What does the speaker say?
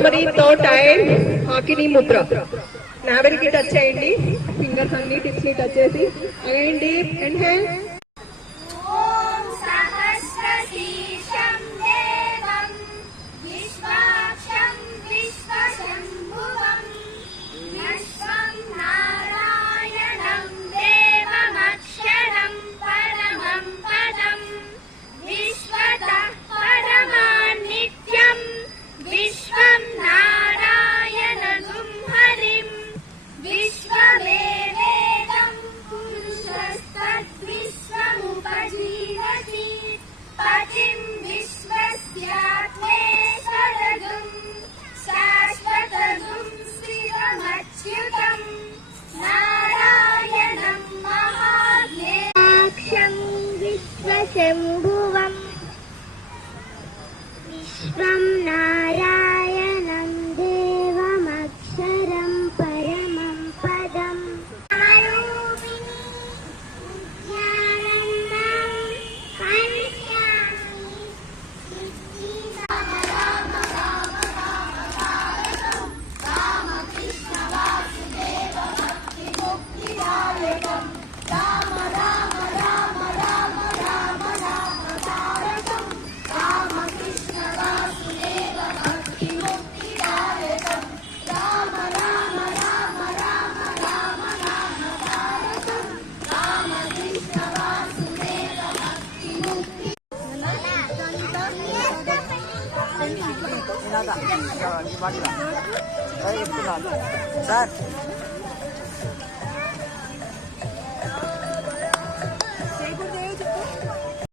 Brahmani third and Hakini mudra. నావెల్కి touch చేయండి. Fingers అన్ని టిప్స్ని టచ్ చేసి. అగైన్ డీప్ అండ్ హ్యాండ్ విశ్వశంభువం విశ్వం నా ఇలాగా ఇవాళ ఇవాళ చెప్తున్నాను సార్